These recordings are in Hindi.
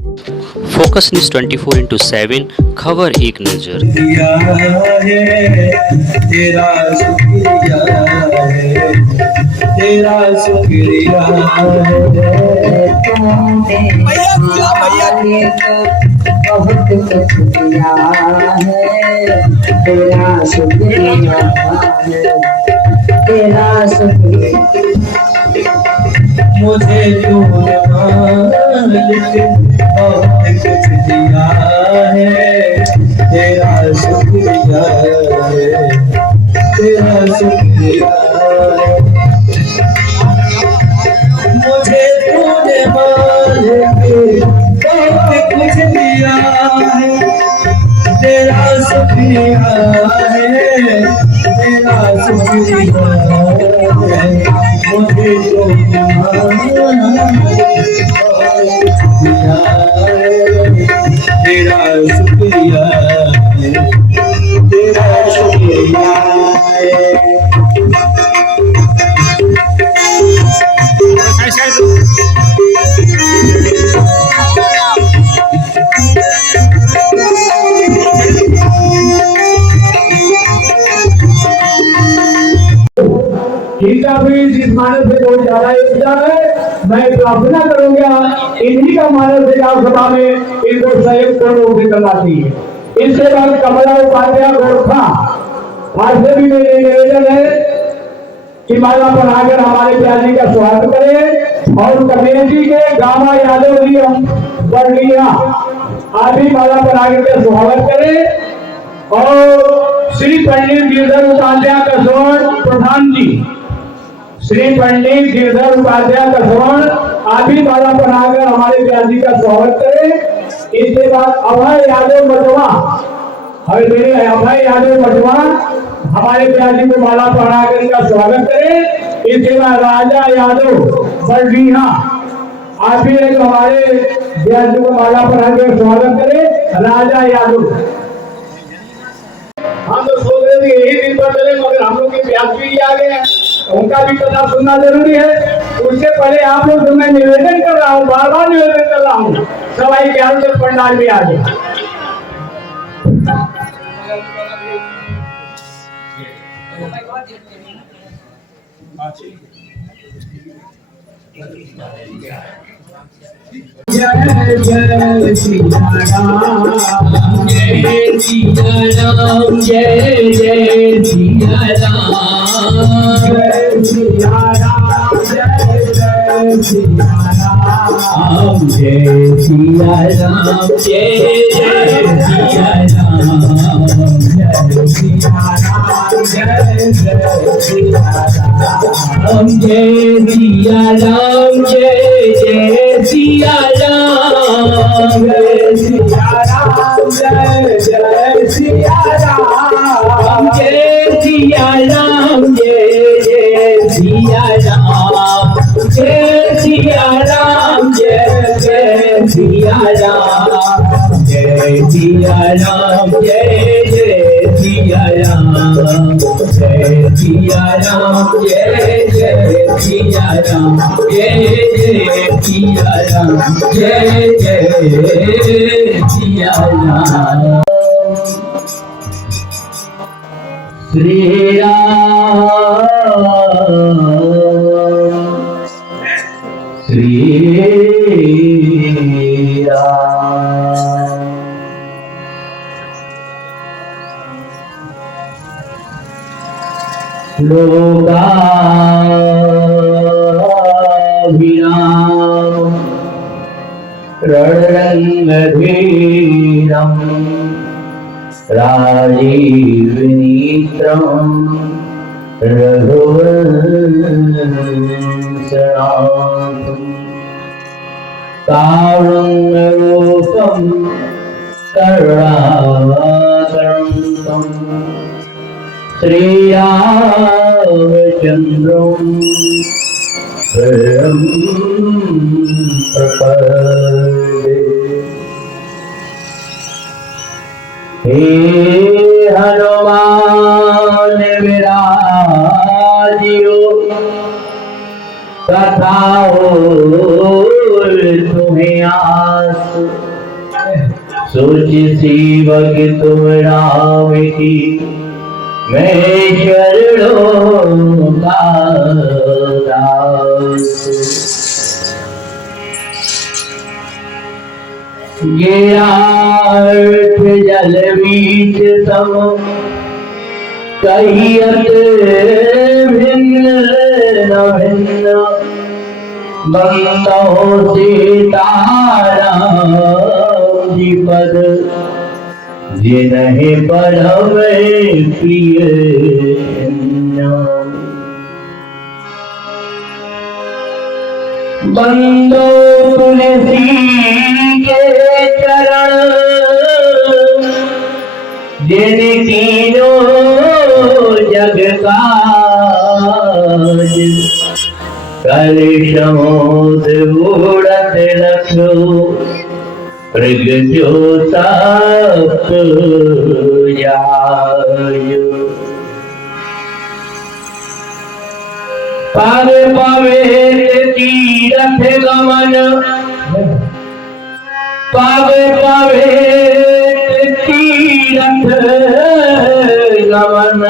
फोकस न्यूज़ 24/7 खबर एक नज़र। तेरा शुक्रिया बहुत कुछ किया है, तेरा शुक्रिया तेरा शुक्रिया मुझे तूने मालिक बहुत कुछ दिया है, तेरा शुक्रिया तेरा शुक्रिया मुझे तूने मालिक बहुत कुछ दिया है, तेरा शुक्रिया है, तेरा शुक्रिया है मुझे तूने तेरा शुक्रिया तेरा शुक्रिया इनका भी इस मानव से बहुत ज्यादा योगदान है। मैं प्रार्थना करूंगा इन्हीं का मानव सेवा सभा में इनको सहयोग पूर्ण रूप से करना चाहिए। इसके बाद कमला उपाध्याय गोरखा आज से भी मेरे निवेदन है कि माला बनाकर हमारे प्याजी का स्वागत करें और कमेटी के गामा यादव जी बर्लिया आदि माला बनाकर के स्वागत करें और श्री पंडित गिरधर उपाध्याय कसौड़ प्रधान जी, श्री पंडित गिरधर उपाध्याय कसौड़ आदि माला बनाकर हमारे प्याजी का स्वागत करें। इसके बाद अभय यादव मजवा अभय यादव मजवा हमारे प्याजी को माला पहनाकर इनका स्वागत करें। इसके बाद राजा यादव बरडीहा आप भी हमारे प्याजी को माला पहनाकर स्वागत करें। राजा यादव हम तो सोच रहे थे यही दिन पर चले, मगर हम लोग के प्याज भी आ गए हैं, उनका भी पता सुनना जरूरी है। उससे पहले आप लोग से मैं निवेदन कर रहा हूँ, बार बार निवेदन कर रहा हूँ, सवाई ग्यारह से पंडाल भी आ गया। जय जय सिया राम जय सिया राम जय जय सिया राम जय सिया राम जय जय सिया राम जय सिया राम जय जय सिया राम जय सिया राम जय जय सिया राम जय सिया राम जय जय सिया राम जय सिया राम जय जय सिया राम जय सिया राम जय जय सिया राम जय सिया राम जय जय सिया राम जय सिया राम जय जय सिया राम जय सिया राम जय जय सिया राम जय जय सिया राम जय जय सिया राम। श्री राम श्री राम लोकाभिराम रणरंगधीरं राजीवनेत्रं रघुवंशनाथं कारुण्यरूपं करुणाकरं श्रीरामचन्द्रं प्रपद्ये। हे हनुमान विराजियो कथा हो तुम्हें आस सोच सेवक तुम राम की मैं शरणों का दास। गिरार्थ जल बीच सम कहियत भिन्न न भिन्न बंदो सीताराम जी पद जिन्हें परम प्रिय बंदो तुलसी के चरण जिन तीनों जग काज कर समुद्र उड़त लखो मृग जो तप जायो। पार पावे तीरथ गमन पावे पावे तीरथ गमन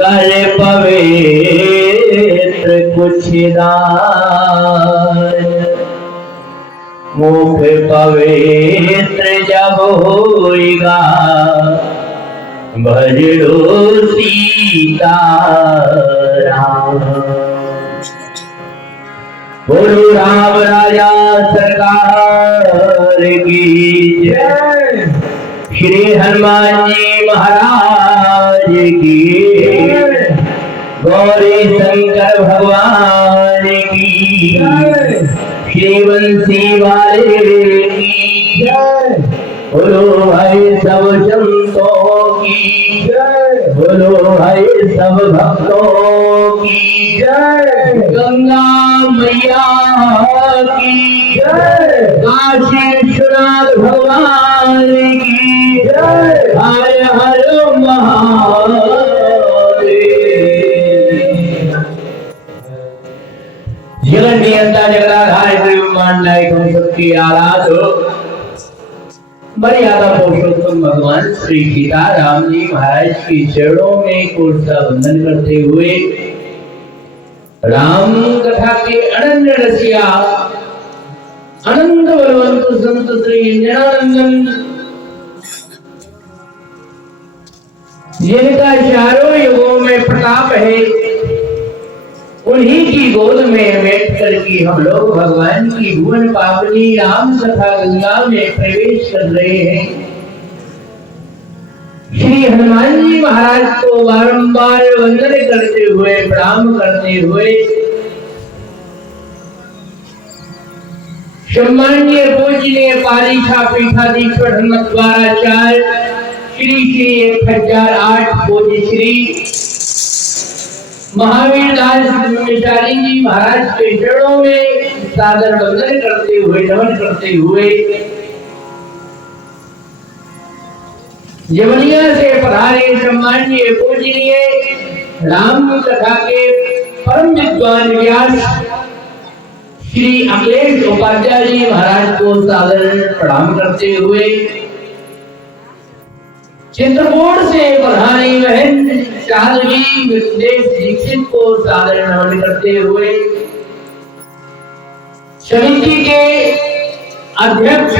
कर पवित्र कुछ दान मुख पवित्र जब होएगा भजो सीता राम। बोलो राम राजा सरकार की जय। श्री हनुमान जी महाराज की जय। गौरी शंकर भगवान की जय। श्री बंसी वाले की जय। बोलो भाई सब संतों की जय। बोलो भाई सब भक्तों की जय। गंगा मैया की जय। काशी विश्वनाथ भगवान की जय। हर हर महादेव। जगत नियंता जगदाधारी ब्रह्मांड नायक हम सबकी आराध्य मर्यादा पुरुषोत्तम भगवान श्री सीता राम जी महाराज की चरणों में कोटि वंदन करते हुए राम कथा के अनन्य रसिया अनंत बलवंत संत श्री अंजनानंदन जिनका चारों युगों में प्रताप है उन्हीं की गोद में बैठकर के हम लोग भगवान की भुवन पावनी राम कथा गंगा में प्रवेश कर रहे हैं। श्री हनुमान जी महाराज को बारंबार वंदन करते हुए प्रणाम करते हुए सम्माननीय पूजनीय पारीखा पीठाधीश्वर हनुमत्वाराचार्य श्री श्री 1008 पूज्य श्री महावीर दास मिताली जी महाराज के चरणों में सादर वंदन करते हुए नमन करते हुए यवनिया से पधारे सम्माननीय पूजनीय राम कथा के परम विद्वान व्यास श्री अखिलेश उपाध्याय जी महाराज को सादर प्रणाम करते हुए चित्रकूट से पधारी बहन शादी विदेश दीक्षित को सादर नमन करते हुए समिति के अध्यक्ष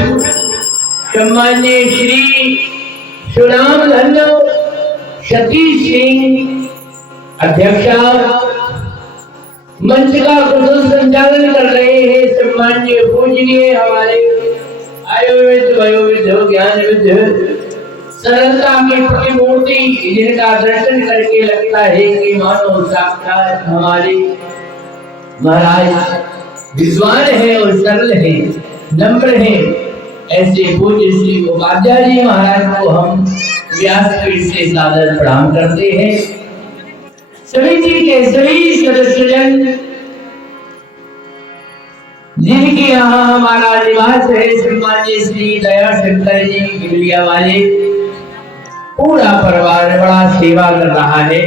सम्माननीय श्री सुनाम धन्य सतीश सिंह अध्यक्षा मंच का कुशल संचालन कर रहे हैं सम्माननीय पूजनीय हमारे आयुर्वेद वयोविद ज्ञान विद्य सरलता की प्रतिमूर्ति जिनका दर्शन करके लगता है कि मानो साक्षात हमारे महाराज विद्वान है और सरल है नम्र है। ऐसे पूज्य श्री उपाध्याय जी महाराज को हम व्यासपीठ से सादर प्रणाम करते हैं। समिति के सभी सदस्यजन जिनके यहाँ हमारा निवास है सम्माननीय श्री दया शंकर जी गिलिया वाले पूरा परिवार बड़ा सेवा कर रहा है।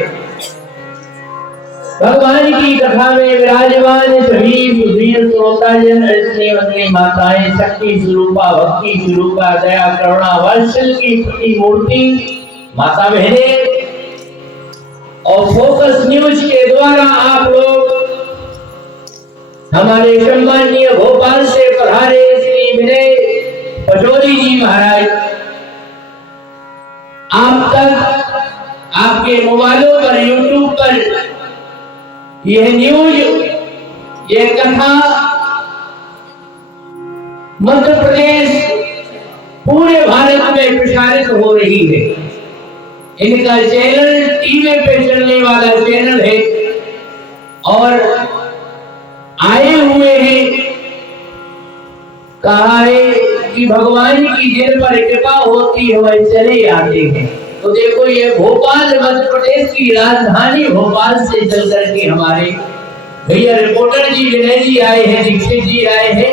भगवान की कथा में विराजमान सभी सुधीर श्रोताजन, स्नेहवती माताएं, शक्ति स्वरूपा, भक्ति स्वरूपा, दया करुणा वात्सल्य की प्रतिमूर्ति माता बहने और फोकस न्यूज के द्वारा आप लोग हमारे सम्माननीय भोपाल से पधारे श्री विनय पचौरी जी महाराज आप तक आपके मोबाइलों पर, यूट्यूब पर यह न्यूज, यह कथा मध्य प्रदेश पूरे भारत में प्रसारित हो रही है। इनका चैनल टीवी पे चलने वाला चैनल है और आए हुए हैं। कहा है कि भगवान की जिन पर कृपा होती है वह चले आते हैं। तो देखो ये भोपाल, मध्य प्रदेश की राजधानी भोपाल से चल करके हमारे भैया रिपोर्टर जी विनय जी आए हैं, दीक्षित जी आए हैं।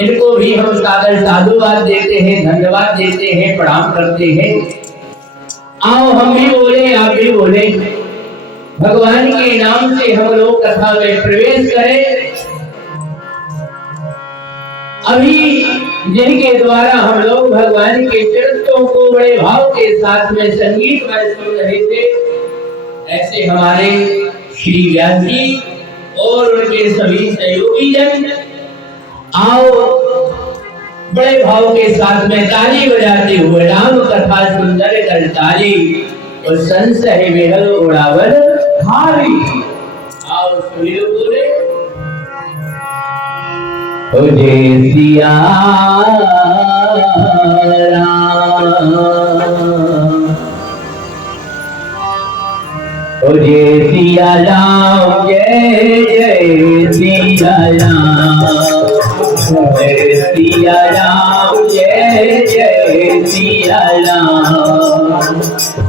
इनको भी हम सादर साधुवाद देते हैं, धन्यवाद देते हैं, प्रणाम करते हैं। आओ हम भी बोले, आप भी बोले, भगवान के नाम से हम लोग कथा में प्रवेश करें। अभी जिनके द्वारा हम लोग भगवान के चरित्रों को बड़े भाव के साथ में संगीत में सुन रहे थे, ऐसे हमारे श्री व्यास जी और उनके सभी सहयोगी जन आओ बड़े भाव के साथ में ताली बजाते हुए राम कथा सुंदर कर ताली और संशय बेहद उड़ावर हारी। आओ सभी लोग बोले जय सिया राम, जय सिया राम, जय जय सिया राम, जय सिया राम, जय जय सिया राम,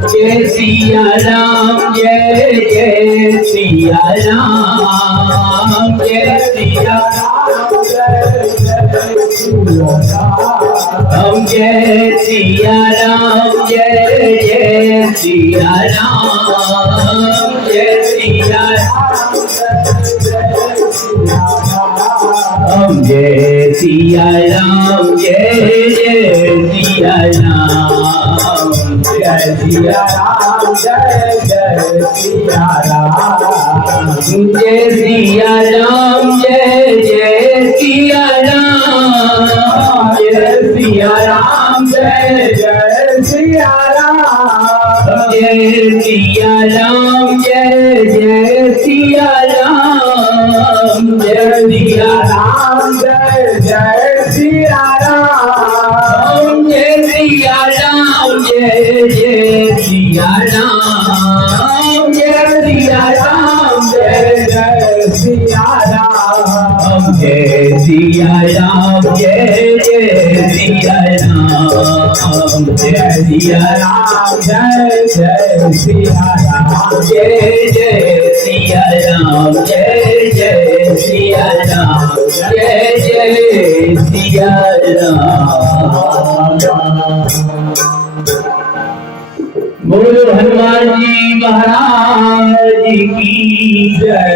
जय सिया राम, जय जय सिया राम, जय सिया हम जय सिया राम, जय जय सिया राम, जय सिया हम जय सिया राम, जय जय सिया राम, जय सिया राम, जय जय सिया राम, जय सिया राम, जय जय सिया राम, जय सिया राम, जय जय सिया राम, जय सिया राम, जय जय सिया राम, जय सिया राम, जय जय सिया राम, जय सिया राम, जय जय सिया राम, जय सिया राम, जय जय सिया राम, जय सिया राम, जय जय सिया राम, जय सिया राम, जय जय सिया राम, जय जय सिया राम, जय जय सिया राम, जय जय सिया राम। बोलो हनुमान जी महाराज की जय।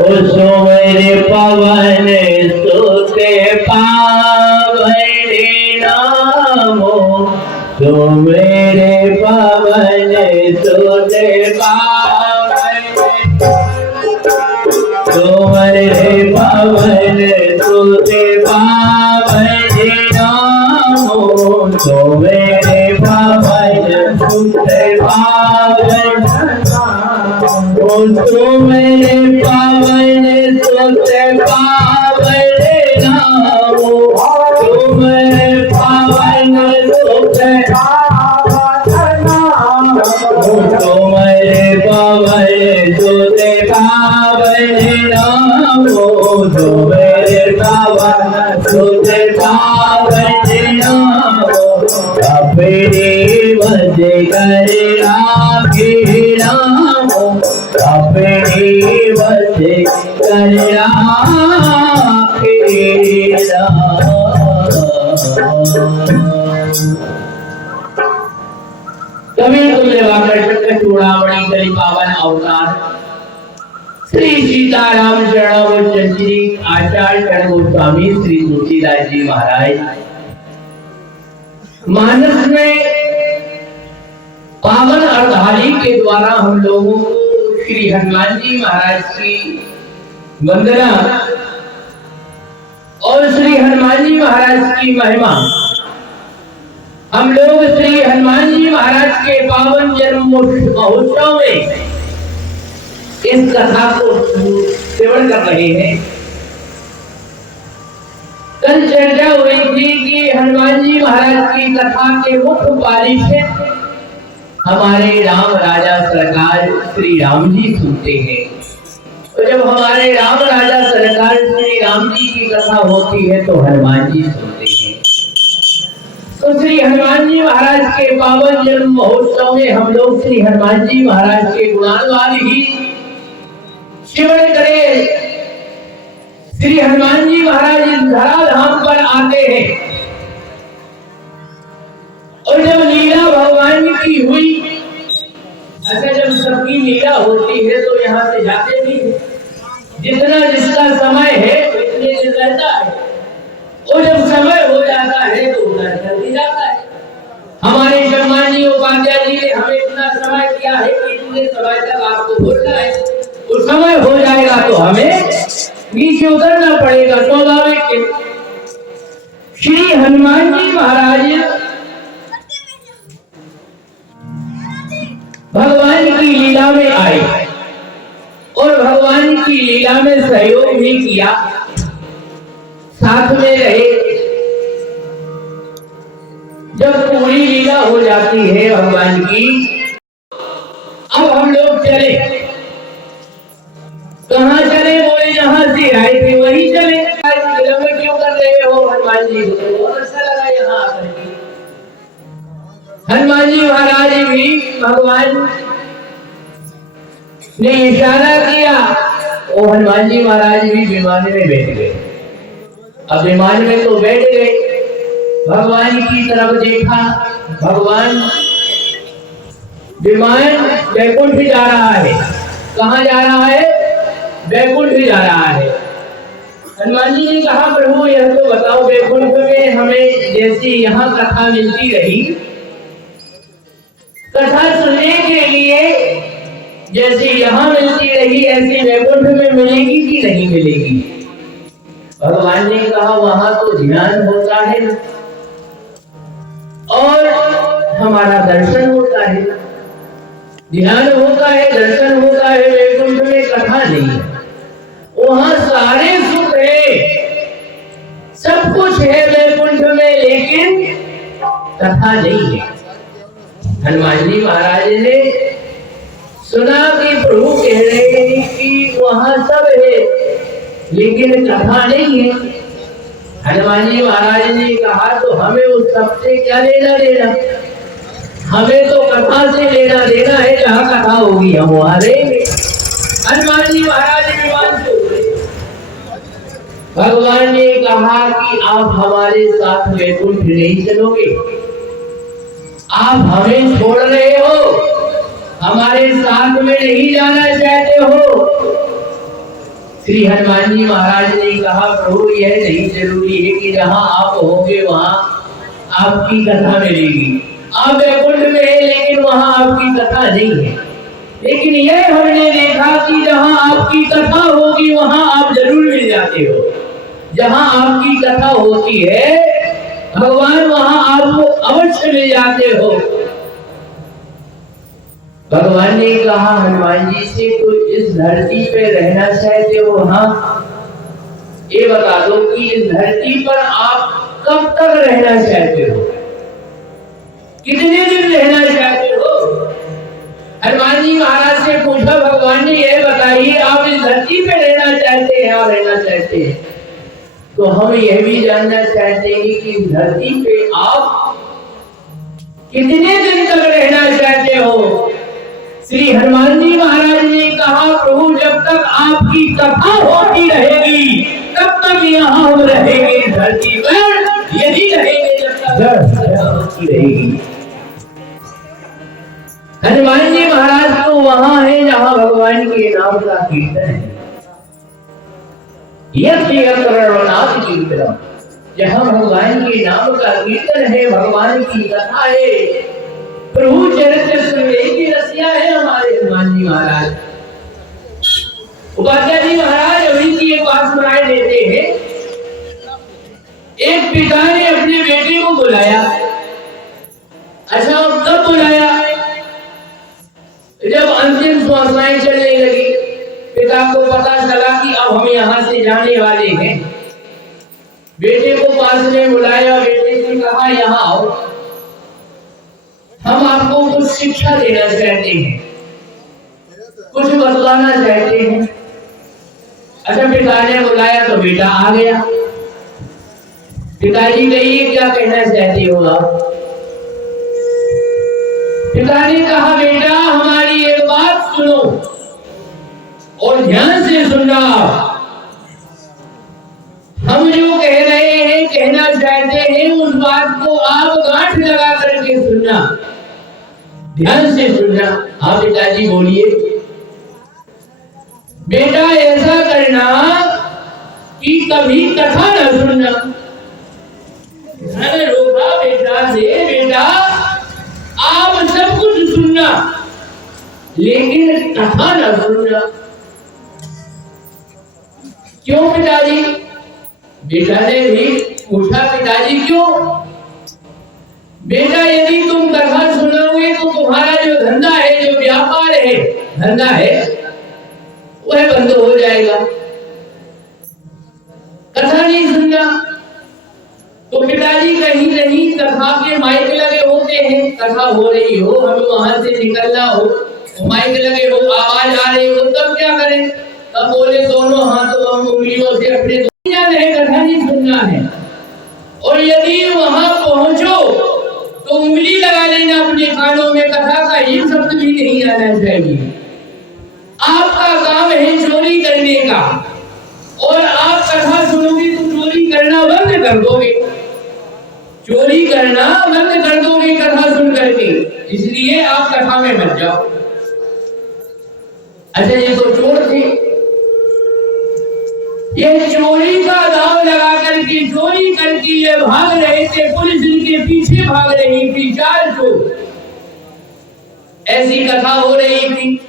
सो मेरे पवन सोते पावन नामो, सो मेरे पवन सोते पावन, सो मेरे पवन सोते पावन नामो, सो मेरे पवन सोते पावन, सो मेरे पावन सोते पावन नामो, सो मेरे पावन सोते पावन नामो, सो मेरे पावन सोते पावन नामो, सो मेरे पावन सोते पावन नामो, अपने वजह कर आगे नामो, अपने वजह कर आगे नामो। कभी तुमने वाकर चूड़ामणि कलि पावन अवतार श्री सीताराम शरण श्री आचार्य चरण गोस्वामी श्री तुलसीदास जी महाराज मानस में पावन अर्धाली के द्वारा हम लोगों को श्री हनुमान जी महाराज की वंदना और श्री हनुमान जी महाराज की महिमा, हम लोग श्री हनुमान जी महाराज के पावन जन्म महोत्सव में इस कथा को श्रवण कर रहे हैं। कल चर्चा हुई थी कि हनुमान जी महाराज की कथा के मुख्य पारिषद हमारे राम राजा सरकार श्री राम जी सुनते हैं। तो जब हमारे राम राजा सरकार श्री राम जी की कथा होती है तो हनुमान जी सुनते हैं। तो श्री हनुमान जी महाराज के पावन जन्म महोत्सव में हम लोग श्री हनुमान जी महाराज के गुणानुवाद ही श्रवण करें। श्री हनुमान जी महाराज इस धराधाम पर आते हैं और जब लीला भगवान की हुई, अच्छा जब सबकी लीला होती है तो यहाँ से जाते नहीं, जितना जिसका समय है उतने दिन रहता है और जब समय हो जाता है तो उधर जल्दी जाता है। हमारे हनुमान जी उपाध्याय जी ने हमें इतना समय दिया है कि इतने समय तक आपको बोलना है, उस समय हो जाएगा तो हमें नीचे उतरना पड़ेगा। स्वाभाविक श्री हनुमान जी महाराज भगवान की लीला में आए और भगवान की लीला में सहयोग भी किया, साथ में रहे। जब पूरी लीला हो जाती है भगवान की, अब हम लोग चले। कहाँ चले? बोले जहां से आए थे वही चले। विलंब क्यों कर रहे हो हनुमान जी? बहुत अच्छा लगा यहाँ आकर के। हनुमान जी महाराज भी भगवान ने इशारा किया, वो हनुमान जी महाराज भी विमान में बैठ गए। अब विमान में तो बैठ गए, भगवान की तरफ देखा, भगवान विमान बैकुंठ जा रहा है। कहाँ जा रहा है? बैकुंठ जा रहा है। हनुमान जी ने कहा प्रभु यह तो बताओ, बैकुंठ में हमें जैसी यहाँ कथा मिलती रही, कथा सुनने के लिए जैसी यहाँ मिलती रही ऐसी वैकुंठ में मिलेगी कि नहीं मिलेगी? भगवान ने कहा वहां तो ध्यान होता है और हमारा दर्शन होता है। ध्यान होता है, दर्शन होता है, वैकुंठ में कथा नहीं है। वहां सारे सुख है, सब कुछ है वैकुंठ में, लेकिन कथा नहीं है। हनुमान जी महाराज ने सुना कि प्रभु कह रहे हैं कि वहां सब है लेकिन कथा नहीं है। हनुमान जी महाराज ने कहा तो हमें उस सब से क्या लेना देना, हमें तो कथा से लेना देना है। जहाँ कथा होगी हम वहां रहेंगे। हनुमान जी महाराज विमान से उतरे। भगवान ने कहा कि आप हमारे साथ वैकुंठ नहीं चलोगे, आप हमें छोड़ रहे हो, हमारे साथ में नहीं जाना चाहते हो। श्री हनुमान जी महाराज ने कहा प्रभु यह नहीं जरूरी है कि जहाँ आप होंगे वहाँ आपकी कथा मिलेगी। आप वैकुंठ में है लेकिन वहाँ आपकी कथा नहीं है। लेकिन यह हमने देखा कि जहाँ आपकी कथा होगी वहाँ आप जरूर मिल जाते हो। जहाँ आपकी कथा होती है भगवान वहाँ आपको अवश्य मिल जाते हो। भगवान ने कहा हनुमान जी से तो इस धरती पे रहना चाहते हो? हाँ, ये बता दो कि इस धरती पर आप कब तक रहना चाहते हो, कितने दिन रहना चाहते हो? हनुमान जी महाराज से पूछा, भगवान ने यह बताइए आप इस धरती पे रहना चाहते हैं और रहना चाहते हैं तो हम यह भी जानना चाहते हैं कि इस धरती पे आप कितने दिन तक रहना चाहते हो? श्री हनुमान जी महाराज ने कहा प्रभु जब तक आपकी कथा होती रहेगी तब तक यहाँ हम रहेंगे इस धरती पर, यही रहेंगे जब तक कथा होती रहेगी। हनुमान जी महाराज तो वहां है जहां भगवान के नाम का कीर्तन है। यज्ञनाथ कीर्तन, जहां भगवान के नाम का कीर्तन है, भगवान की कथा है, प्रभु चरित्र सुनने की रसिया है हमारे हनुमान जी महाराज। उपाध्याय जी महाराज अभी की एक बात सुनाई देते हैं। एक पिता ने अपने बेटे को बुलाया। अच्छा, कब बुलाया? जब अंतिम श्वासाएं चलने लगी, पिता को पता चला कि अब हम यहाँ से जाने वाले हैं। बेटे को पास में बुलाया, बेटे से कहा यहाँ आओ, हम आपको कुछ शिक्षा देना चाहते हैं, कुछ बतलाना चाहते हैं। अच्छा, पिता ने बुलाया तो बेटा आ गया। पिताजी कहिए क्या कहना चाहते हो आप? पिता ने कहा बेटा हमारी एक बात सुनो और ध्यान से सुनना। हम जो कह रहे हैं, कहना चाहते हैं, उस बात को आप गांठ लगा करके सुनना, ध्यान से सुनना। हाँ पिताजी बोलिए। बेटा ऐसा करना कि कभी कथा न सुनना। मैंने रोका बेटा से, बेटा आप सब कुछ सुनना लेकिन कथा न सुनना। क्यों पिताजी? बेटा ने भी पूछा पिताजी क्यों? बेटा यदि तुम कथा सुनोगे तो तुम्हारा जो धंधा है, जो व्यापार है, धंधा है, वह बंद हो जाएगा। कथा नहीं सुनना तो पिताजी कहीं कहीं कथा के माइक लगे होते हैं, कथा हो रही हो, हमें वहां से निकलना हो, माइक लगे हो, आवाज आ रही हो, तब क्या करें? तब बोले दोनों हाथों हम उंगलियों से अपने कथा नहीं सुनना है। और यदि वहां पहुंचो तो उंगली लगा लेना अपने कानों में, कथा का एक शब्द भी नहीं आना चाहिए। आपका काम है चोरी करने का, और आप कथा सुनोगे तो चोरी करना बंद कर दोगे, चोरी करना बंद कर दोगे कथा सुन करके, इसलिए आप कथा में मत जाओ। अच्छा, ये तो चोर थे, ये चोरी का दाव लगा करके चोरी करके ये भाग रहे थे, पुलिस इनके पीछे भाग रही थी, 4 चोर। ऐसी कथा हो रही थी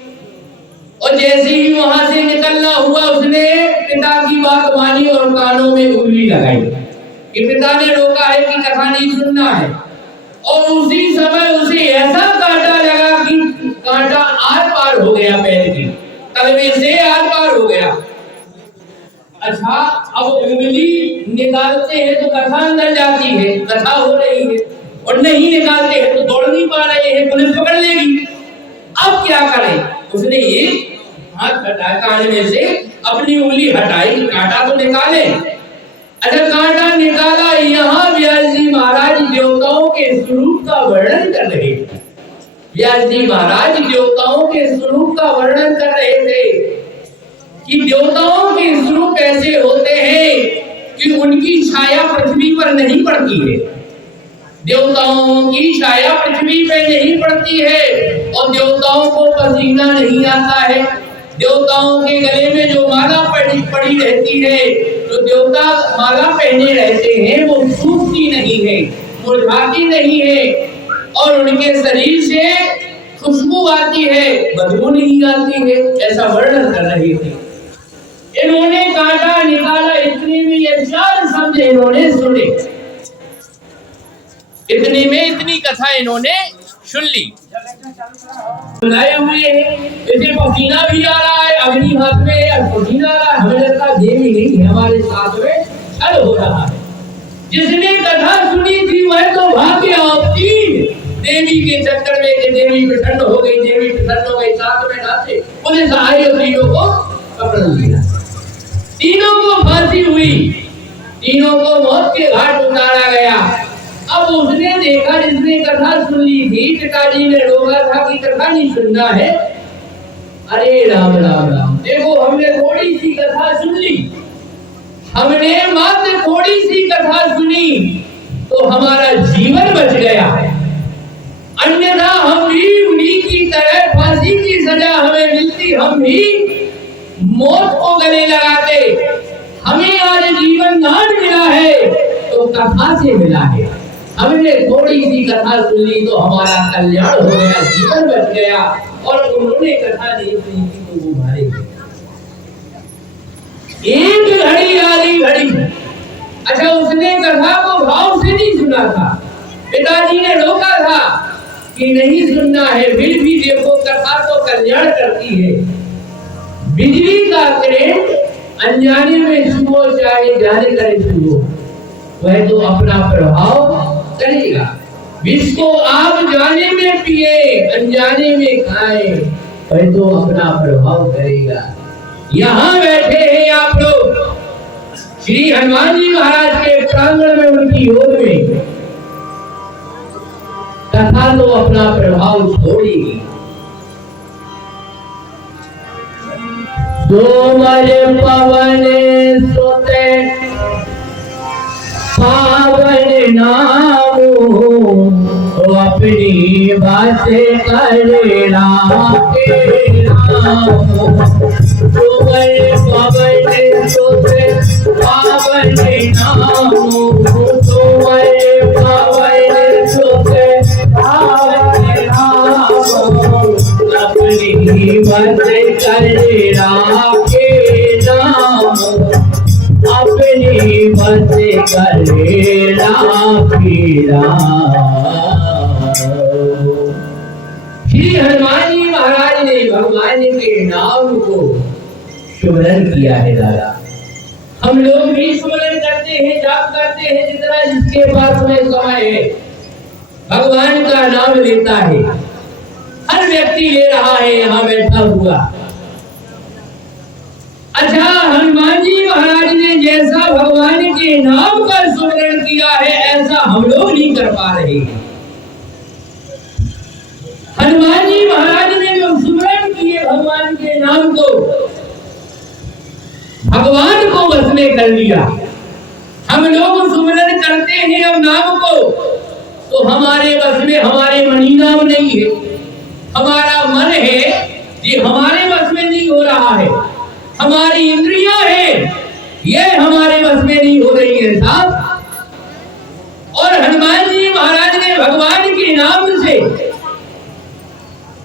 और जैसे ही वहां से निकलना हुआ, उसने पिता की बात मानी और कानों में उंगली लगाई कि पिता ने रोका है कि कथा नहीं सुनना है। और उसी समय उसे ऐसा कांटा लगा कि कांटा आर पार हो गया, पैर की तलवे से आर पार हो गया। अच्छा, अब उंगली निकालते हैं तो कथा अंदर जाती है, कथा हो रही है, और नहीं निकालते हैं तो दौड़ नहीं पा रहे हैं, पुलिस पकड़ लेगी। अब क्या करें? उसने एक हाथ हटाया, कान में से अपनी उंगली हटाई, कांटा तो निकाले। अच्छा, कांटा निकाला। यहाँ व्यास जी महाराज देवताओं के स्वरूप का वर्णन कर रहे थे। व्यास जी महाराज देवताओं के स्वरूप का वर्णन कर रहे थे कि देवताओं के स्वरूप ऐसे होते हैं कि उनकी छाया पृथ्वी पर नहीं पड़ती है, देवताओं की छाया पृथ्वी पे नहीं पड़ती है, और देवताओं को पसीना नहीं आता है। देवताओं के गले में जो माला पड़ी रहती है, जो देवता माला पहने रहते हैं, वो सूखती नहीं है, मुरझाती नहीं है, और उनके शरीर से खुशबू आती है, बदबू नहीं आती है। ऐसा वर्णन कर रही थी। इन्होंने कांटा निकाला, इतने में ये 4 शब्द इन्होंने सुने, इतने में इतनी कथा इन्होंने सुन ली। बुलाए हुए हैं, इसे पसीना भी आ रहा है, अग्नि हाथ में है, पसीना आ रहा है, हमें लगता है देवी नहीं है हमारे साथ में, छल हो रहा है। जिसने कथा सुनी थी वह तो भाग्य आपकी, देवी के चक्कर में कि देवी प्रसन्न हो गई, देवी प्रसन्न हो गई, साथ में नाचे, पुलिस आई और तीनों को पकड़ लिया। तीनों को फांसी हुई, तीनों को मौत के घाट उतारा गया। अब उसने देखा, जिसने कथा सुन ली थी, पिताजी ने रोका था कि कथा नहीं सुनना है। अरे राम राम राम, देखो हमने थोड़ी सी कथा सुन ली, हमने मात्र थोड़ी सी कथा सुनी तो हमारा जीवन बच गया, अन्यथा हम भी उन्हीं की तरह फांसी की सजा हमें मिलती, हम भी मौत को गले लगाते। हमें आज जीवन दान मिला है तो कथा से मिला है। हमने थोड़ी सी कथा सुन ली तो हमारा कल्याण हो गया, जीवन बच गया। और उन्होंने कथा नहीं सुनी थी तो वो मारे गए। एक घड़ी आधी घड़ी, अच्छा उसने कथा को भाव से नहीं सुना था, पिताजी ने रोका था कि नहीं सुनना है, फिर भी देखो कथा तो कल्याण करती है। बिजली का करंट अनजाने में छुओ चाहे जाने करे छुओ, वह तो अपना प्रभाव करेगा। विष को आप जाने में पिए अनजाने में खाए, वह तो अपना प्रभाव करेगा। यहाँ बैठे हैं आप लोग श्री हनुमान जी महाराज के प्रांगण में, उनकी ओर में कथा तो अपना प्रभाव छोड़ेगी। सोमर पवन सुते पावन नामो, अपनी बात करे राम के नामो। सोमर पवन सुते पावन नामो, सोमर पवन सुते पावन नामो, अपनी बात करे राम के नामो, अपनी बात करे राम के नाम। श्री हनुमान जी महाराज ने भगवान के नाम को सुमरन किया है दादा। हम लोग भी सुमरन करते हैं, जाप करते हैं, जितना जिसके पास में समय है भगवान का नाम लेता है। हर व्यक्ति ले रहा है यहाँ बैठा हुआ। अच्छा हनुमान जी महाराज ने जैसा भगवान के नाम का सुमरन किया है ऐसा हम लोग नहीं कर पा रहे हैं। हनुमान जी महाराज ने जो सुमरन किए भगवान के नाम को, भगवान को बस में कर लिया। हम लोग सुमरन करते हैं अब नाम को तो हमारे बस में, हमारे मणि नाम नहीं है, हमारा मन है ये हमारे बस में नहीं हो रहा है। हमारी इंद्रियां हैं ये हमारे बस में नहीं हो रही है साहब। और हनुमान जी महाराज ने भगवान के नाम से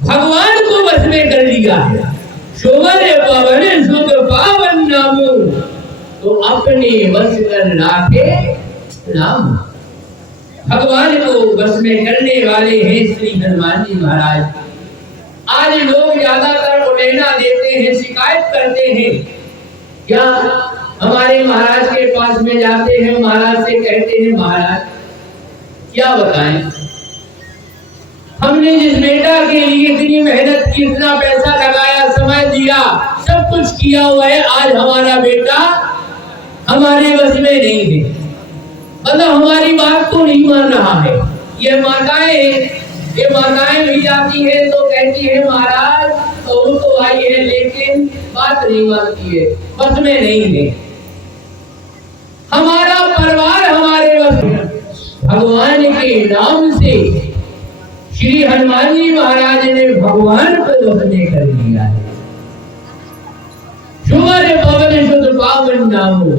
भगवान को बस में कर लिया है। सोमर पवन सुत पावन नामो, तो अपने बस कर लाके नाम। भगवान को बस में करने वाले हैं श्री हनुमान जी महाराज। आज लोग ज्यादातर उड़ेना देते हैं, शिकायत करते हैं। क्या हमारे महाराज के पास में जाते हैं, महाराज से कहते हैं महाराज क्या बताएं, हमने जिस बेटा के लिए इतनी मेहनत की, इतना पैसा लगाया, समय दिया, सब कुछ किया हुआ है, आज हमारा बेटा हमारे बस में नहीं है, मतलब हमारी बात को नहीं मान रहा है। ये माताएं भी जाती है तो कहती है महाराज तो आई है लेकिन बात नहीं मानती है, बस में नहीं है। हमारा परिवार हमारे बस में। भगवान के नाम से श्री हनुमान जी महाराज ने भगवान को बस में कर दिया है। सुमर पवन सुत पावन नामो,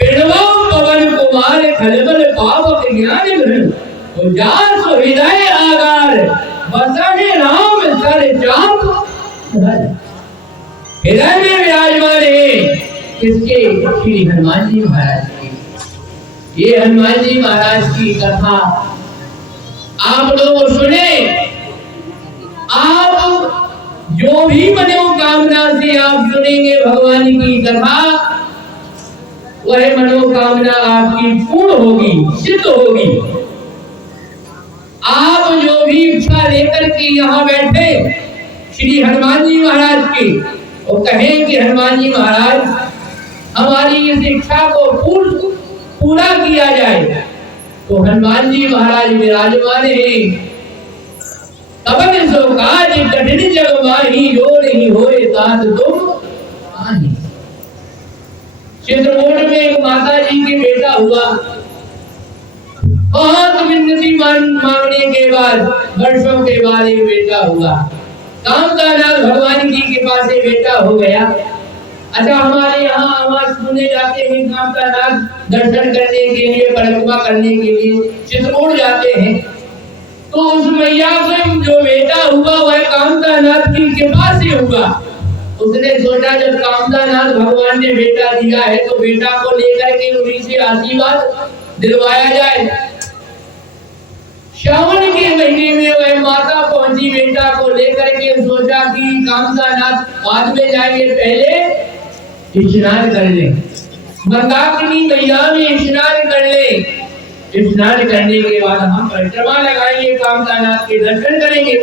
पिणवो पवन कुमार खलबल पावक ज्ञान घन, तो जास हृदय आगार बसने राम सर चाप धर। हृदय में विराजमान है किसके? श्री हनुमान जी महाराज की। ये हनुमान जी महाराज की कथा आप लोग सुने। आप जो भी मनोकामना से आप सुनेंगे भगवान की कथा, वह मनोकामना आपकी पूर्ण होगी, सिद्ध होगी। आप जो भी इच्छा लेकर के यहाँ बैठे श्री हनुमान जी महाराज की, वो कहें कि हनुमान जी महाराज हमारी इस इच्छा को पूरा किया जाए, तो हनुमान जी महाराज विराजमान है। तबन सो काज कठिन जग माही, जो नहीं होए तात तुम आही। चित्रकूट में एक माता जी के बेटा हुआ, बहुत मिन्नती मांगने के बाद वर्षों के बाद एक बेटा हुआ। कामदानाथ भगवान की कृपा से बेटा हो गया। अच्छा, हमारे यहाँ आवाज सुने जाते हैं कामदानाथ दर्शन करने के लिए, परिक्रमा करने के लिए चित्रकूट जाते हैं। तो उस मैया को जो बेटा हुआ वह कामदानाथ की कृपा से हुआ। उसने सोचा जब कामदानाथ भगवान ने बेटा दिया है तो बेटा को लेकर के उन्हीं से आशीर्वाद दिलवाया जाए। श्रावण के महीने में वह माता पहुंची बेटा को लेकर के। सोचा कि कामदानाथ बाद में जाएंगे, पहले स्नान कर ले, मंदाकिनी मैया में स्नान कर ले। स्नान करने के बाद हम परिक्रमा लगाएंगे, कामदानाथ के दर्शन करेंगे।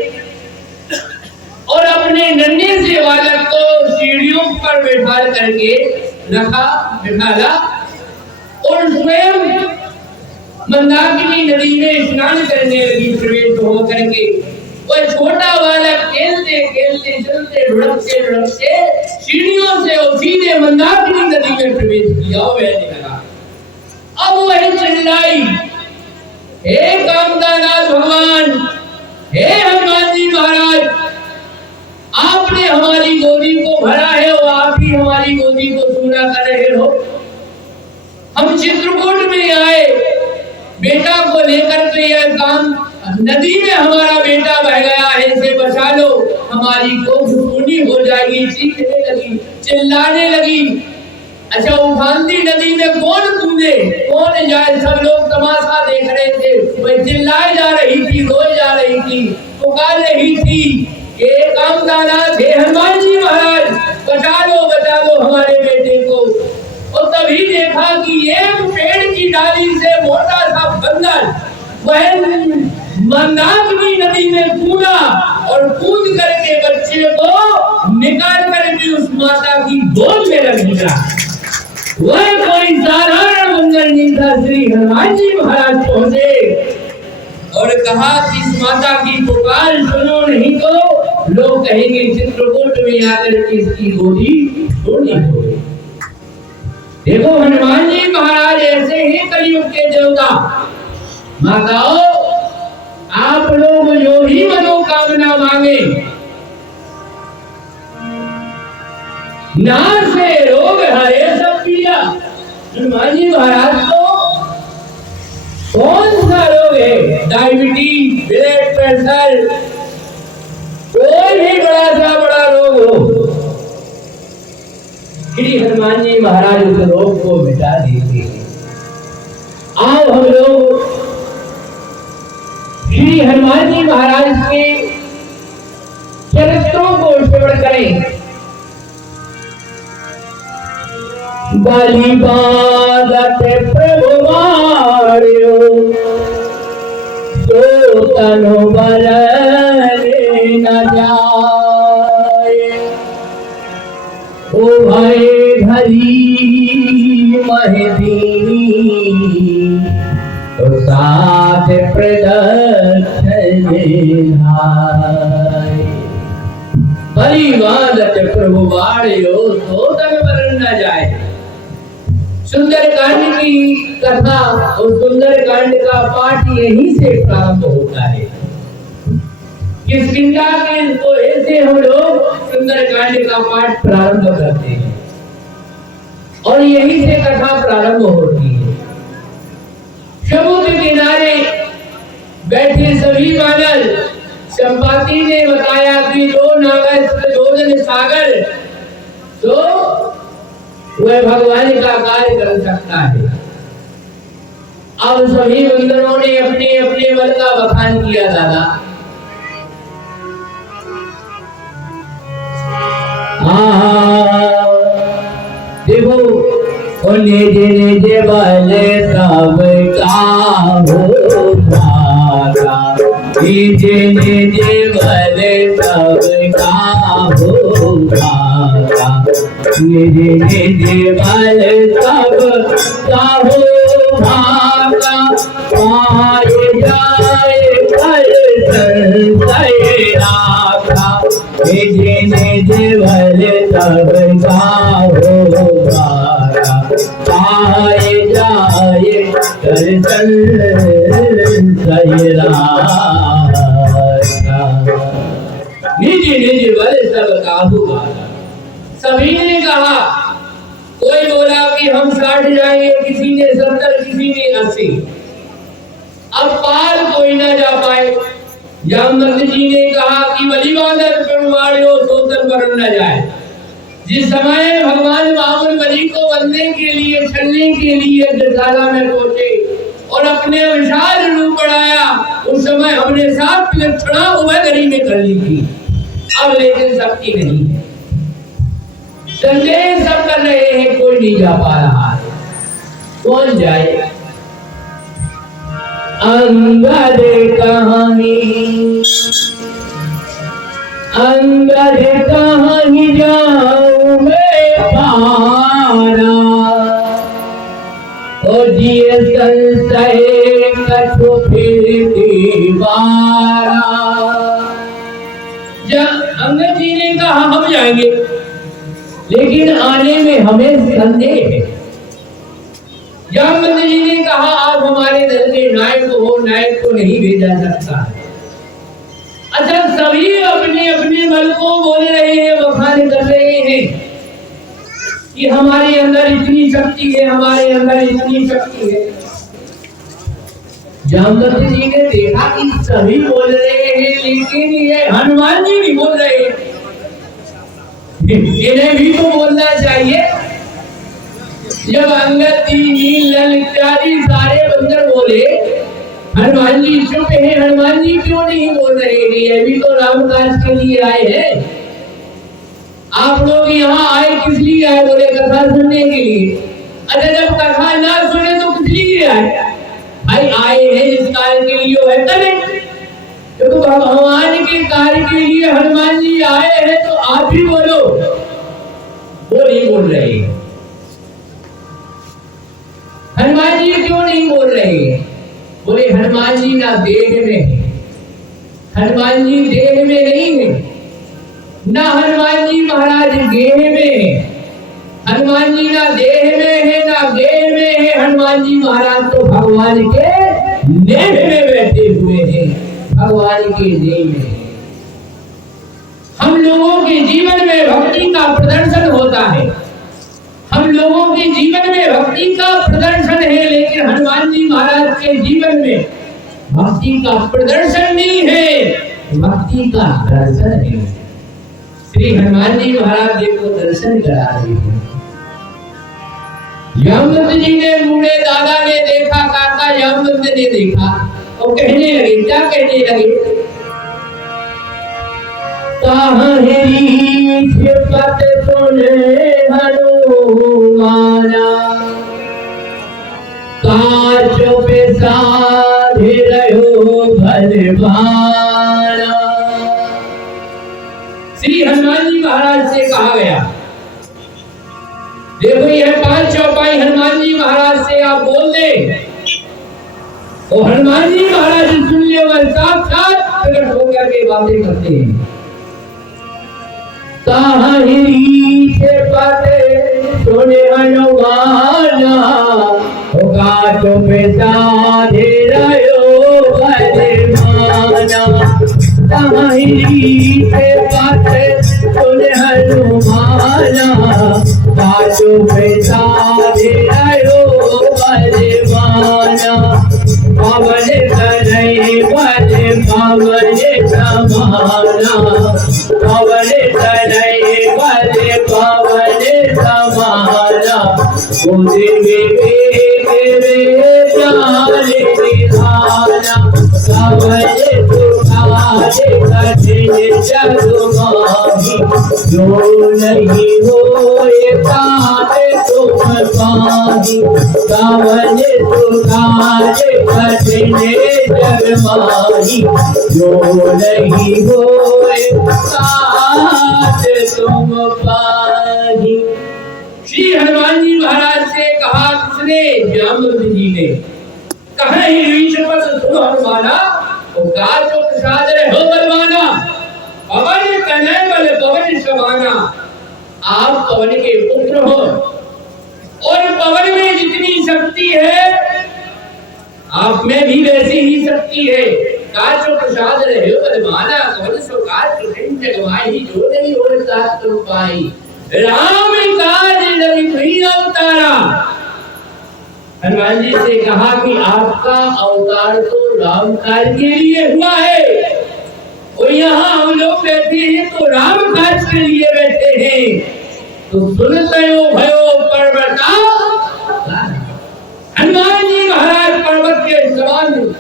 और अपने नन्हे से बालक को सीढ़ियों पर बैठा करके बिठाला और स्वयं मंदाकिनी नदी में स्नान करने लगी। प्रवेश हो करके वह छोटा बालक खेलते खेलते चलते लुढ़कते सीढ़ियों से और सीधे मंदाकिनी नदी में प्रवेश किया और बहने लगा। अब वह चिल्लाई, हे कामदानाथ भगवान, हे हनुमान जी महाराज, आपने हमारी गोदी को भरा है और आप ही हमारी गोदी को सूना कर रहे हो। हम चित्रकूट में आए बेटा को लेकर के, यह काम नदी में हमारा बेटा बह गया है, इसे बचा लो, हमारी गोद सूनी हो जाएगी। चीखने लगी, चिल्लाने लगी। अच्छा, उफानती नदी में कौन कूदे कौन जाए, सब लोग तमाशा देख रहे थे। वह चिल्लाए जा रही थी, रोए जा रही थी, पुकार रही थी, ये कामदानाथ, हे हनुमान जी महाराज, बचा लो हमारे बेटे को। और तभी देखा कि एक पेड़ की डाली से मोटा सा बंदर वह मंदाकिनी नदी में कूदा और कूद करके बच्चे को निकाल करके उस माता की गोद में रख दिया। वह कोई साधारण बंदर नहीं था। श्री हनुमान जी महाराज पहुंचे और कहा कि इस माता की पुकार सुनो, नहीं तो लोग कहेंगे चित्रकूट में आकर के इसकी गोदी छोड़ी हो गई। देखो हनुमान जी महाराज ऐसे ही कलयुग के देवता। माताओं, आप लोग जो ही मनोकामना मांगे, नार से रोग हरे सब पीड़ा। हनुमान जी महाराज को कौन सा रोग है, डायबिटीज, ब्लड प्रेशर, कोई भी बड़ा रोग हो, श्री हनुमान जी महाराज उस रोग को मिटा देते हैं। आओ हम लोग श्री हनुमान जी महाराज के चरित्रों को श्रवण करें। बलि बाधत प्रभु मार्यो, सो तनु बल न जाए। ओ भय धरी महदीनी, तो साथ प्रदर्शन धाय। बलि बाधत प्रभु मार्यो, सो तनु बल न जाए। सुंदरकांड की कथा और सुंदरकांड का पाठ यहीं से प्रारंभ होता है। किष्किंधा के दोहे से हम लोग सुंदरकांड का पाठ प्रारंभ करते हैं और यहीं से कथा प्रारंभ होती है। समुद्र किनारे बैठे सभी वानर, संपाति ने बताया कि जो नागर प्रचोदन सागर तो वह भगवान का कार्य कर सकता है। अब सभी बंदरों ने अपने अपने बल का बखान किया। दादा देखो, निजे निजे बल सब का होगा, निजे निजे बल सब का होगा, निजे निजे बल सब का होगा। पाए जाए फल संशय राखा, निजे निजे बल सब का होगा। पाए जाए फल संशय राखा, निजे निजे निर्बल सब काबू वाला। सभी ने कहा, कोई बोला कि हम 60 जाएंगे, किसी ने 70, किसी ने 80। अब पार कोई ना जा पाए। जामवंत जी ने कहा कि बलि बादल पेड़वाड़ियों सोतन पर न जाए। जिस समय भगवान बाबुल बलि को बनने के लिए, छलने के लिए जटाला में पहुंचे और अपने विशाल रूप बढ़ाया, उस समय हमने 7 विलक्षणा उभयगरी में कर ली थी। अब लेकिन सबकी नहीं है। संदेह सब कर रहे हैं, कोई नहीं जा पा रहा है। कौन जाए? अंगद कहानी, अंगद कहानी जाऊं मैं पारा, और जिए संशय कछु फिर दीवारा। अंगद जी ने कहा हम जाएंगे, लेकिन आने में हमें संदेह है। जामवंत जी ने कहा आप हमारे दल के नायक हो, नायक को नहीं भेजा सकता है। अच्छा, सभी अपने अपने बल को बोल रहे हैं, बखान कर रहे हैं कि हमारे अंदर इतनी शक्ति है, हमारे अंदर इतनी शक्ति है। जामवंत जी ने देखा कि सभी बोल रहे हैं, लेकिन ये हनुमान जी भी बोल रहे हैं, इन्हें भी तो बोलना चाहिए। जब अंगद जी, नील इत्यादि सारे बंदर बोले, हनुमान जी चुप है। हनुमान जी क्यों नहीं बोल रहे हैं? ये भी तो राम काज के लिए आए हैं। आप लोग यहाँ आए किस लिए आए? बोले कथा सुनने के लिए। अच्छा, जब कथा ना सुने तो किस लिए आए? भाई आए हैं इस कार्य के लिए, है करें, तो भगवान के कार्य के लिए हनुमान जी आए हैं, तो आप ही बोलो। वो नहीं बोल रहे हैं। हनुमान जी क्यों नहीं बोल रहे हैं? बोले हनुमान जी ना देह में है, हनुमान जी देह में नहीं है, ना हनुमान जी महाराज गेह में है। हनुमान जी ना देह में है, ना गेह में है। हनुमान जी महाराज तो भगवान के नेह में बैठे हुए हैं, भगवान के नेह में। हम लोगों के जीवन में भक्ति का प्रदर्शन होता है, हम लोगों के जीवन में भक्ति का प्रदर्शन है, लेकिन हनुमान जी महाराज के जीवन में भक्ति का प्रदर्शन नहीं है, भक्ति का दर्शन है। श्री हनुमान जी महाराज जी को दर्शन करा रहे हैं। जामवंत जी ने, बूढ़े दादा ने देखा, काका जामवंत ने देखा और कहने लगे, क्या कहने लगे? पत सुने हनुमाना, काच पे साधे रहो भगवाना। श्री हनुमान जी महाराज से कहा गया, देखो यह 5 चौपाई हनुमान जी महाराज से आप बोल दे, और हनुमान जी महाराज सुनने वाले साक्षात प्रकट होकर के बातें करते हैं। ताहिरी से पते सुने हनुमाना, काच पे साधे रहो भगवाना। ताहिरी से पते सुने हनुमाना, काच पे साधे रहो भगवाना। पवन तनय बल पवन समाना, पवन तनय बल पवन समाना। उदय विवेक वे प्राण निधाना, कवच सुखाए कठिन जग माही। जो नहीं होए तात तुम पाही, कवच सुखाए कठिन जग माही। जो नहीं होए तात तुम पाही। श्री हनुमान जी महाराज से कहा, किसने? जामवंत जी ने। कहा ही रीछ पर सुनो हनुमाना, और काचो प्रसाद रहो बलवाना। पवन तनय बल पवन समाना। आप पवन के पुत्र हो, और पवन में जितनी शक्ति है आप में भी वैसी ही शक्ति है। काचो प्रसाद रहे हो बलवाना कौन सो काच कठिन जगवाही जो नहीं हो साथ तुम पाई राम काज नहीं अवतारा। हनुमान जी से कहा कि आपका अवतार तो राम काज के लिए हुआ है और यहाँ हम लोग बैठे हैं तो राम काज के लिए बैठे हैं। तो सुनते हो भयो पर्वता हनुमान जी महाराज पर्वत के समान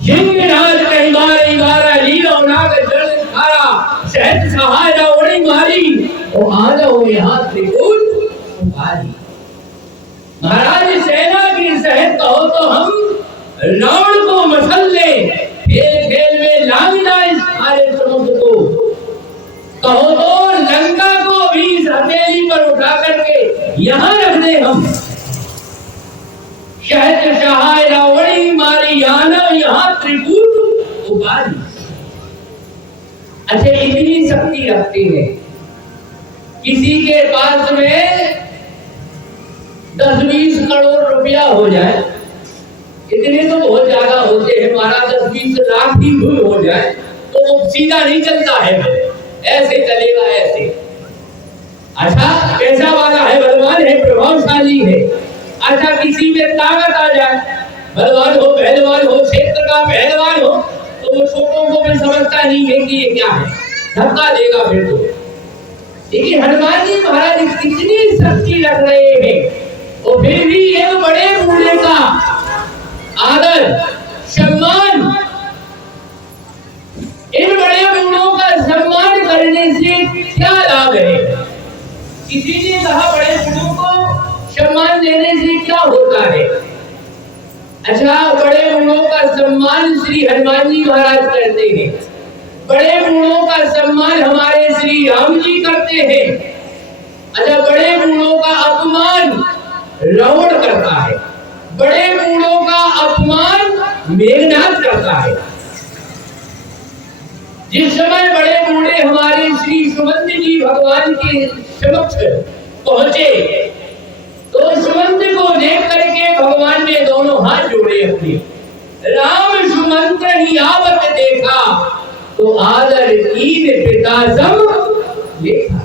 सिंहराज कहीं मारे मारा लीलो नाग जल खारा सहज सहारा उड़ी मारी और आ जाओ यहाँ त्रिकूट तुम्हारी। महाराज सेना की सहज कहो तो हम रावण को मसल ले खेल खेल में लांघना इस सारे समुद्र को। कहो तो लंका को भी इस हथेली पर उठा करके यहाँ रख दे हम। शहद सहाय रावणी मारी आना यहाँ त्रिकूट उबारी। अच्छा इतनी शक्ति रखते हैं किसी के पास में 10-20 करोड़ रुपया हो जाए इतने तो बहुत ज्यादा होते हैं महाराज 10-20 लाख भी हो जाए तो वो सीधा नहीं चलता है ऐसे चलेगा ऐसे। अच्छा पैसा वाला है बलवान है प्रभावशाली है। अच्छा किसी में ताकत आ जाए बलवान हो पहलवान हो क्षेत्र का पहलवान हो तो वो छोटों को भी समझता नहीं है कि ये क्या है धक्का देगा फिर तो। लेकिन हनुमान जी महाराज कितनी शक्ति रख रहे हैं और फिर भी एक बड़े बूढ़े का आदर सम्मान इन बड़े बूढ़ों का सम्मान करने से क्या लाभ है। किसी ने कहा बड़े बूढ़ों को सम्मान देने से क्या होता है। अच्छा बड़े बूढ़ों का सम्मान श्री हनुमान जी महाराज करते हैं। बड़े बूढ़ों का सम्मान हमारे श्री राम जी करते हैं। अच्छा बड़े बूढ़ों का अपमान रावण करता है। बड़े बूढ़ों का अपमान मेघनाद करता है। जिस समय बड़े बूढ़े हमारे श्री सुमंत जी भगवान के समक्ष पहुंचे तो सुमंत को देख करके भगवान ने दोनों हाथ जोड़े अपने। राम सुमंत ही आवत देखा तो आदर कीन पिता सम देखा।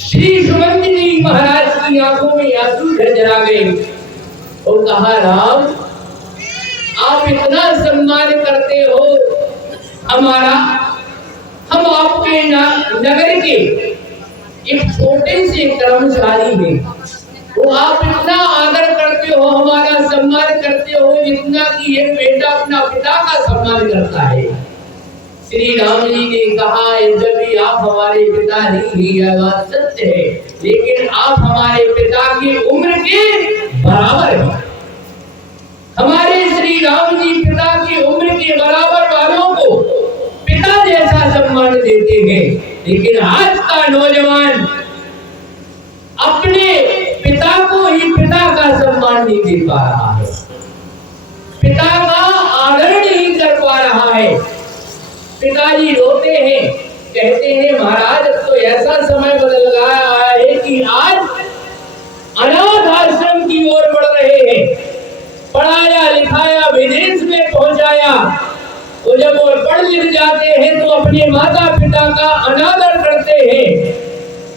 श्री सुमंत जी महाराज की आंखों में आंसू झरझरा गए और कहा राम आप इतना सम्मान करते हो हमारा। हम आपके नगर के एक छोटे से कर्मचारी हैं तो आप इतना आदर करते हो हमारा सम्मान करते हो जितना कि एक बेटा अपना पिता का सम्मान करता है। श्री राम जी ने कहा जब भी आप हमारे पिता नहीं यह बात सत्य है लेकिन आप हमारे पिता की उम्र के बराबर हैं। हमारे श्री राम जी पिता की उम्र के बराबर वालों को पिता जैसा सम्मान देते हैं। लेकिन आज का नौजवान अपने पिता को ही पिता का सम्मान नहीं दे पा रहा है। पिता का आदर नहीं कर पा रहा है। पिताजी रोते हैं कहते हैं महाराज तो ऐसा समय बदल गया है कि आज अनाथ आश्रम की ओर बढ़ रहे हैं। पढ़ाया लिखाया विदेश में पहुंचाया तो जब वो पढ़ लिख जाते हैं तो अपने माता पिता का अनादर करते हैं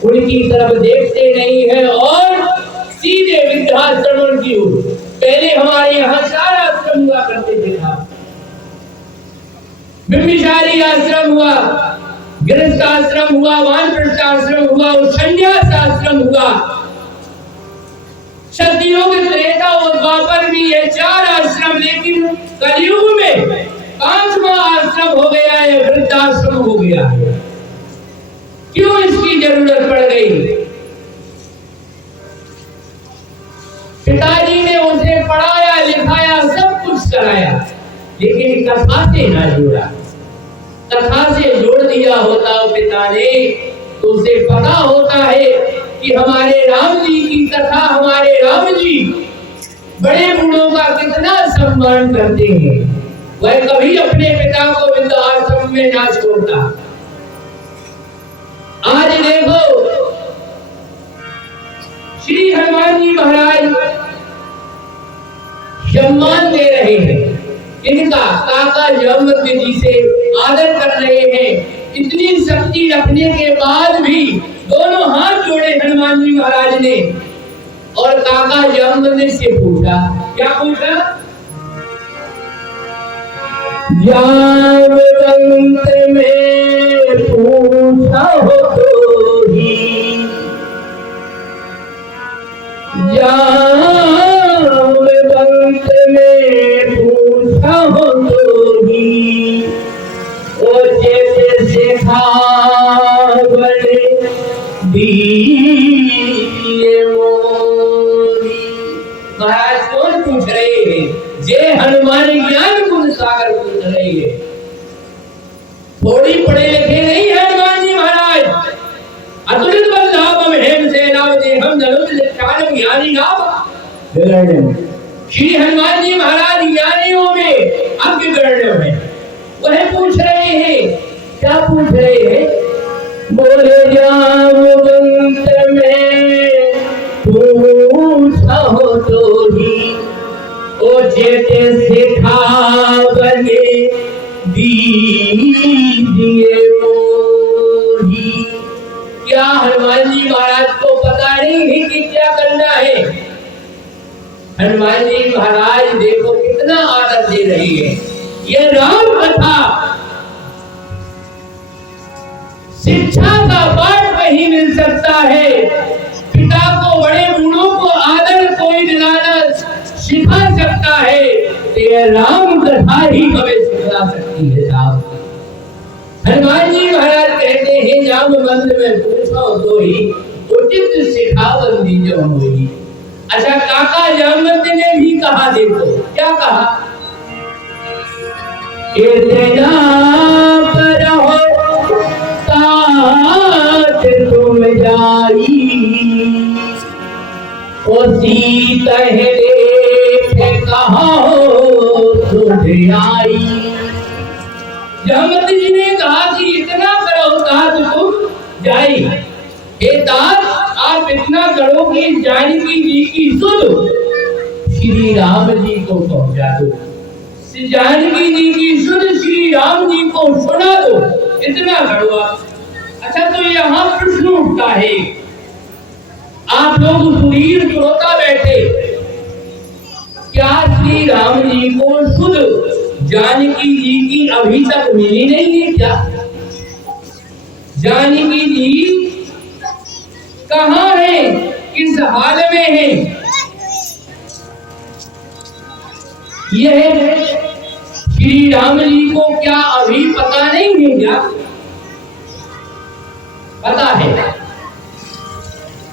उनकी तरफ देखते नहीं है और सीधे वृद्धाश्रम की ओर। पहले हमारे यहाँ 4 आश्रम हुआ करते थे। बिंबिसारी आश्रम हुआ गृहस्थ आश्रम हुआ वानप्रस्थ आश्रम हुआ और संन्यास आश्रम हुआ। सतयुग त्रेता और द्वापर भी ये 4 आश्रम लेकिन कलयुग में 5वां आश्रम हो गया है वृद्धाश्रम हो गया है। क्यों इसकी जरूरत पड़ गई। पिताजी ने उसे पढ़ाया लिखाया सब कुछ कराया लेकिन कथा से ना जोड़ा। कथा से जोड़ दिया होता पिता ने तो उसे पता होता है कि हमारे राम जी की कथा हमारे राम जी बड़े बूढ़ों का कितना सम्मान करते हैं। वह कभी अपने पिता को वृद्धाश्रम में ना छोड़ता। आज देखो श्री हनुमान जी महाराज सम्मान दे रहे हैं। इनका काका जामवंत जी से आदर कर रहे हैं। इतनी शक्ति रखने के बाद भी दोनों हाथ जोड़े हनुमान जी महाराज ने और काका जामवंत से पूछा, क्या पूछा? जामवंत में पूछा हो तो ही, जामवंत में पूछा हो तो ही, ओ जैसे सिखा बने दिए मोरी। महाराज कौन पूछ रहे हैं? जे हनुमान ज्ञान गुण सागर पूछ रहे हैं। थोड़ी पढ़े लिखे नहीं है हनुमान जी महाराज। अतुलित बलधाम हेम सेनावते हम धनुष लक्षानम ज्ञानी नाम। श्री हनुमान जी महाराज ज्ञानियों में अग्रगण्य है। वह पूछ रहे हैं, क्या पूछ रहे हैं? बोले जामवंत में पूछा हो तो ही, ओ जेते सिखा बने दीजिए मोही। क्या हनुमान जी महाराज को पता नहीं है कि क्या करना है? हनुमान जी महाराज देखो कितना आदर दे रही है। ये राम कथा शिक्षा का पाठ कहीं मिल सकता है। पिता को, बड़े बूढ़ों को आदर कोई दिलाना सिखा सकता है, तो ये राम कथा ही हमें सिखा सकती है साहब। हनुमान जी महाराज कहते हैं, जामवंत में पूछो तो ही उचित सिखावंदी जो होगी। अच्छा, काका जामवंत ने भी कहा, देखो क्या कहा? इतना करो तात तुम जाई, ओ सीता है कहा तुझे आई। जामवंत जी ने कहा कि इतना करो तात तुम जाई। हे तात, आप इतना करो कि जानकी जी की सुध श्री राम जी को पहुंचा दो। जानकी जी की सुध श्री राम जी को सुना दो, इतना करो आप। अच्छा, तो यहाँ प्रश्न उठता है, आप लोग सुरीर श्रोता बैठे, क्या श्री राम जी को सुध जानकी जी की अभी तक मिली नहीं है क्या? जानकी जी कहाँ है? किस हाल में है? यह श्री राम जी को क्या अभी पता नहीं है क्या? पता है।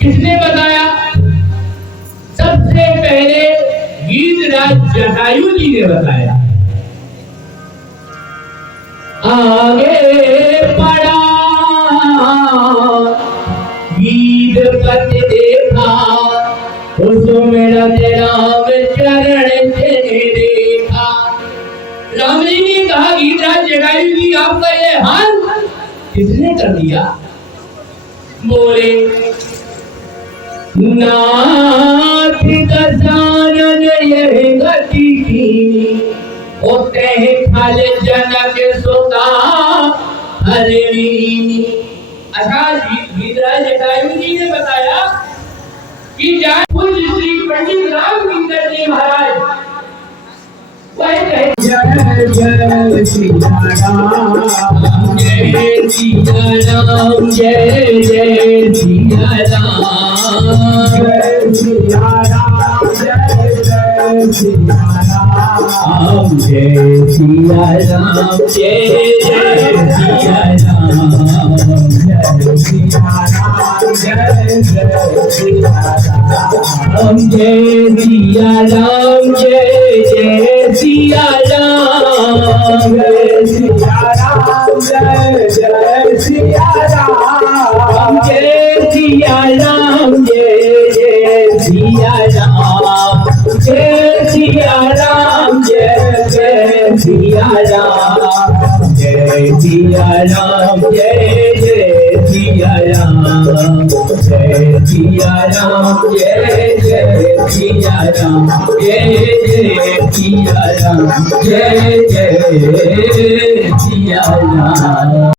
किसने बताया? सबसे पहले गीधराज जटायु जी ने बताया। आगे पड़ा गीधपति देखा, सुमिरत राम चरण देखा। राम जी ने कहा, गीधराज जटायु जी आपका ये हाल किसने कर दिया? बोले, नाथ दशानन यह गति कीनी, होते हैं खल जनक सुता हरिणी। अच्छा, गीधराज जटायु जी ने बताया कि श्री पंडित राम गिरधर जी महाराज वह कहे, जय जय सिया राम, जय सिया राम, जय जय सिया राम, जय सिया राम, जय जय सिया राम, जय सिया राम, जय जय सिया राम, जय सिया राम, जय जय सिया राम, जय सिया राम, जय जय सिया राम, जय सिया राम, जय जय सिया राम, जय सिया राम, जय जय सिया राम, जय सिया राम, जय जय सिया राम, जय सिया राम, जय जय सिया राम, जय सिया राम, जय जय सिया राम, जय जय सिया राम, जय जय सिया राम।